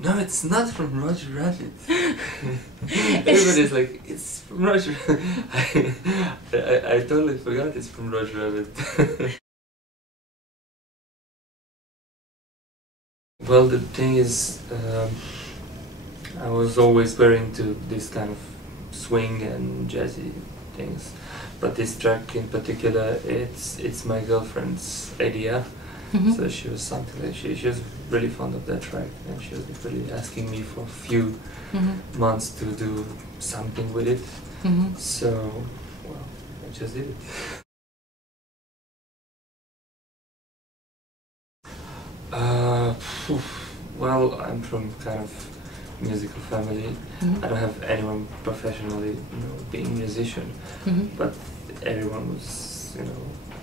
No, it's not from Roger Rabbit. Everybody's like, it's from Roger. I totally forgot it's from Roger Rabbit. Well, the thing is, I was always very into this kind of swing and jazzy things, but this track in particular, it's my girlfriend's idea. So she was something like she was really fond of that track, and she was really asking me for a few months to do something with it. So, well, I just did it. Well, I'm from kind of musical family. I don't have anyone professionally, being a musician, but everyone was,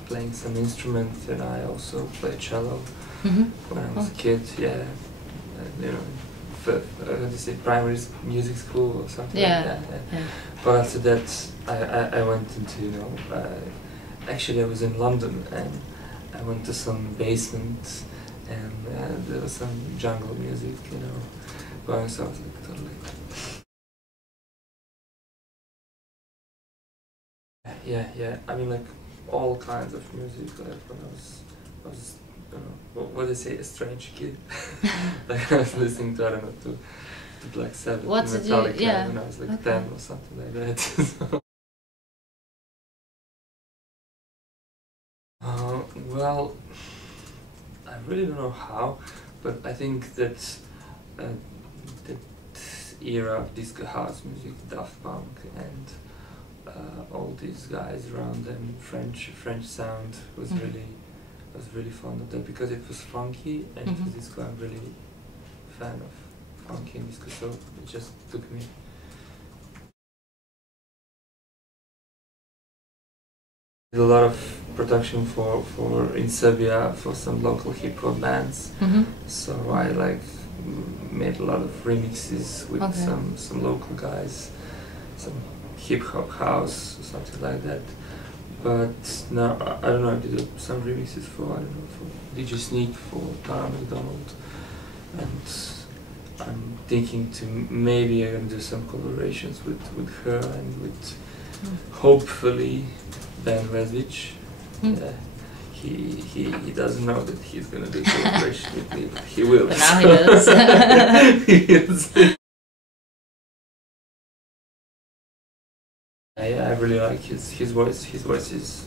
playing some instrument, and I also played cello when I was a kid. Yeah, primary music school or something like that. Yeah. But after that, I went into, actually I was in London, and I went to some basement, and there was some jungle music, going, so I was like totally. Yeah. I mean, like all kinds of music. Like when I was, what do they say, a strange kid. Like I was listening to, I don't know, to Black Sabbath, Metallica, when I was like 10 or something like that. So. Well, I really don't know how, but I think that that era of disco house music, Daft Punk, and all these guys around them, French sound was really fond of that because it was funky, and it was disco. I'm really a fan of funky and disco, so it just took me. Did a lot of production for in Serbia for some local hip hop bands. So I made a lot of remixes with some local guys, some hip hop house or something like that. But now I don't know. I did some remixes for DJ Sneak, for Tara McDonald, and I'm thinking to maybe I'm gonna do some collaborations with her and with hopefully Ben Vesvich. Yeah. He doesn't know that he's gonna do collaboration with me, but he will. But now he does. He is. Yeah, I really like his voice. His voice is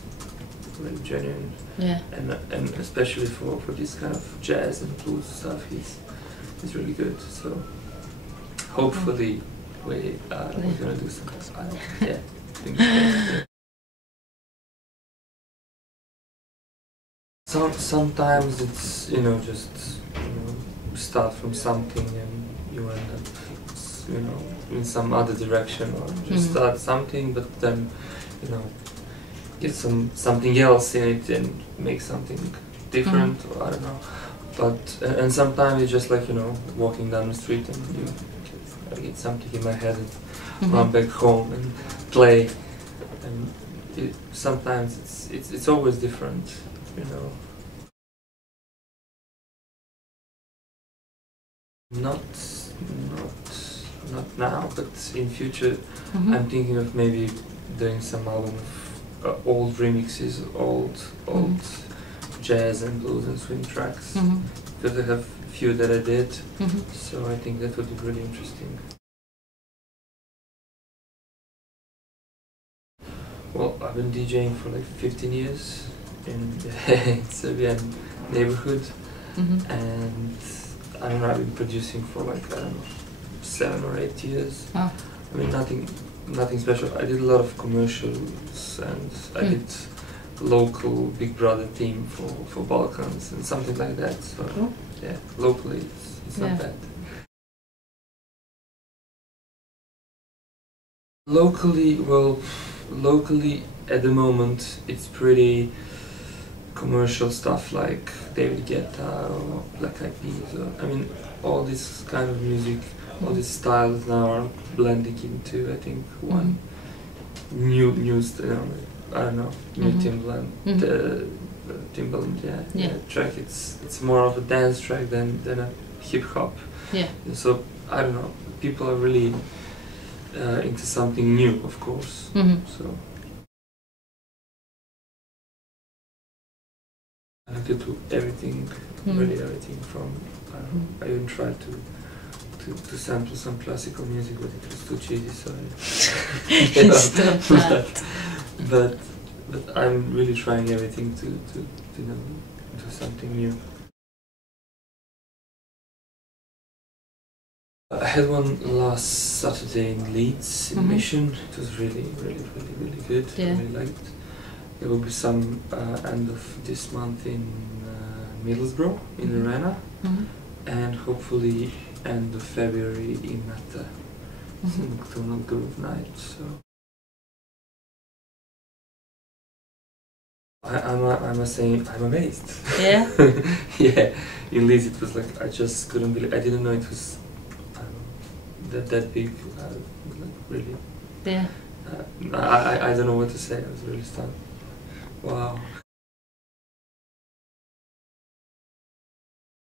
really genuine. Yeah. And especially for this kind of jazz and blues stuff, he's really good. So hopefully we're gonna do something. Yeah. Sometimes it's just start from something and you end up in some other direction, or just start something but then get something else in it and make something different, or I don't know. But and sometimes it's just like walking down the street and I get something in my head and run back home and play, and sometimes it's always different. Not now, but in future I'm thinking of maybe doing some album of old remixes, old jazz and blues and swing tracks, because I have a few that I did, so I think that would be really interesting. Well, I've been DJing for like 15 years in Serbian neighborhood, and I don't know, I've been producing for like 7 or 8 years. I mean, nothing special. I did a lot of commercials, and I did local Big Brother theme for Balkans and something like that. So yeah, locally it's not bad. Locally at the moment it's pretty commercial stuff like David Guetta or Black Eyed Peas, I mean all this kind of music, all these styles now are blending into, I think, one new style. I don't know, new Timbaland, Timbaland, track. It's more of a dance track than a hip hop. Yeah. So I don't know. People are really into something new, of course. So I like to do everything, really everything from. I even tried to sample some classical music, but it was too cheesy, so Stop that. but I'm really trying everything to you know, do something new. I had one last Saturday in Leeds in Mission. It was really good. Yeah. I really liked it. There will be some end of this month in Middlesbrough in Arena, and hopefully end of February in Nata, nocturnal groove night. So I must say I'm amazed. Yeah. Yeah, in Leeds it was like I just couldn't believe. I didn't know it was that big. Like really. Yeah. I don't know what to say. I was really stunned. Wow.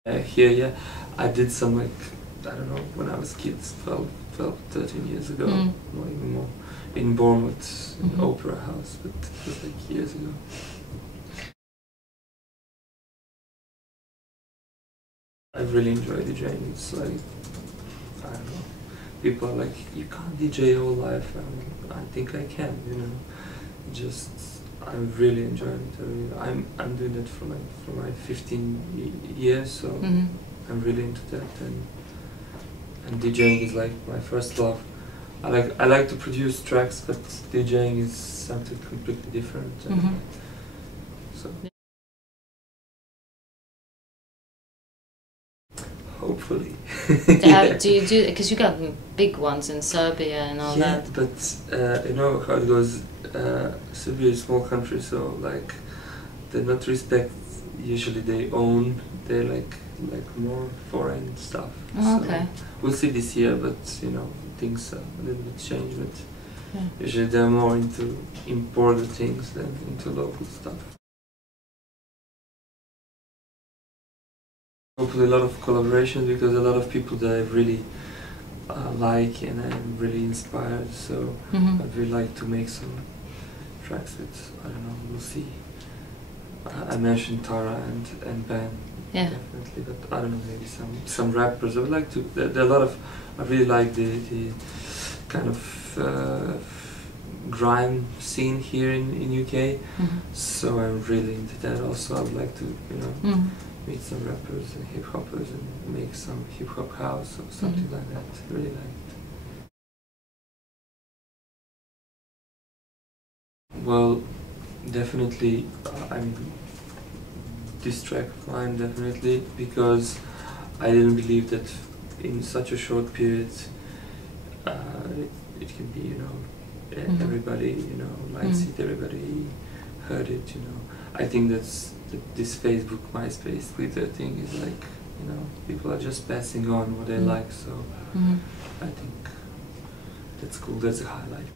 Here, yeah, I did some like, I don't know, when I was kids, 12, 13 years ago, or even more, in Bournemouth, in Opera House, but it was like years ago. I really enjoy DJing. It's like, I don't know, people are like, you can't DJ your whole life, and I think I can, you know, just, I'm really enjoying it. I'm doing that for my 15 years, so I'm really into that, and DJing is like my first love. I like to produce tracks, but DJing is something completely different. So hopefully. Do you do, because you got big ones in Serbia and all that? Yeah, but you know how it goes. Serbia is a small country, so like they not respect. Usually they own. They like more foreign stuff. Oh, so okay. We'll see this year, but you know things a little bit change. But usually they're more into imported things than into local stuff. Hopefully a lot of collaborations, because a lot of people that I really like and I'm really inspired, so I'd really like to make some tracks with, I don't know, we'll see. I mentioned Tara and Ben, definitely, but I don't know, maybe some rappers. I would like to, there are a lot of, I really like the kind of grime scene here in UK, so I'm really into that also. I would like to, you know, meet some rappers and hip hoppers and make some hip hop house or something like that. Really like it. Well, definitely, I mean, this track of mine, definitely, because I didn't believe that in such a short period it can be, you know, everybody, you know, likes it, everybody heard it, you know. I think that's this Facebook, MySpace, Twitter thing is like, you know, people are just passing on what they like, so I think that's cool, that's a highlight.